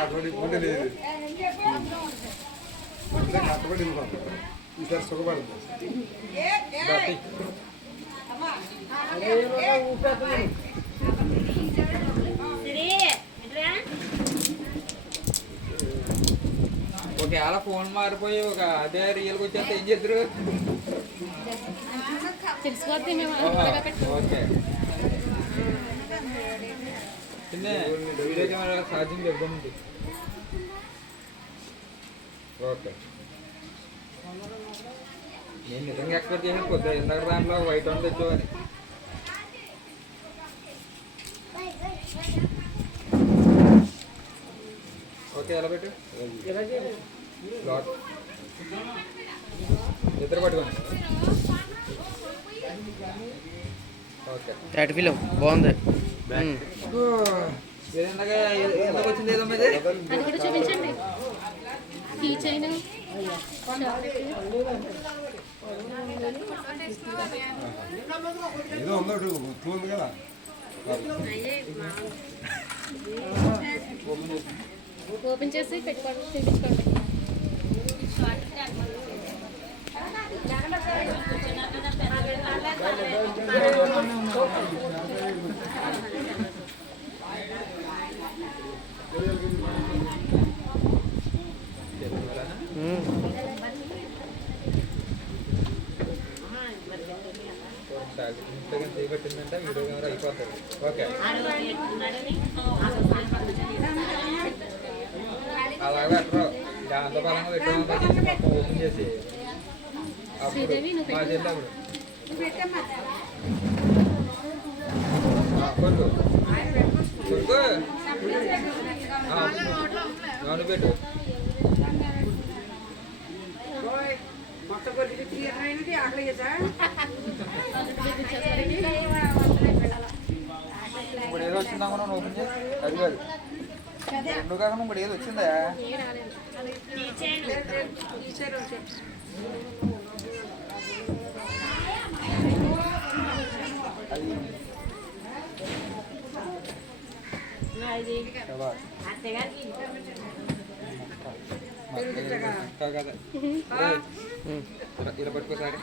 కట్టబడి ఈసారి సుఖపడుతుంది. ఒకవేళ ఫోన్ మారిపోయి ఒక అదే రియల్గా వచ్చేస్తే ఏం చేద్దరు? ఓకే వీడియో కెమెరా ఛార్జింగ్ ఇబ్బంది. ఓకే నేను నిజంగా ఎక్స్పెక్ట్ చేసిన కొద్దిగా ఇందాక దాంట్లో వైట్ వన్ తెచ్చుకోవాలి. ఓకే ఎలా పెట్టు ఇద్దరు పట్టుకోండి. ఓకే థర్టీ ఫీల్ బాగుంది. ఎందుకు వచ్చింది ఏదో మీద చూపించండి. ఏదో ఉందో ఉంది కదా. ఓపెన్ చేసి పెట్టుకోండి, చూపించుకోండి. పెట్టిందంటే వీడియో కెమెరా అయిపోతుంది. ఓకే అలాగే పెట్టరు దాంతో పరంగా పెట్టాము మొత్తం ఓపెన్ చేసి మా చేసినప్పుడు నన్ను పెట్టు. ఇప్పుడు ఏదో వచ్చిందా మనం ఓపెన్ చేసి అది కాదు రెండు కాకుండా ఇప్పుడు ఏదో వచ్చిందా? ఇలా పట్టుకోసారి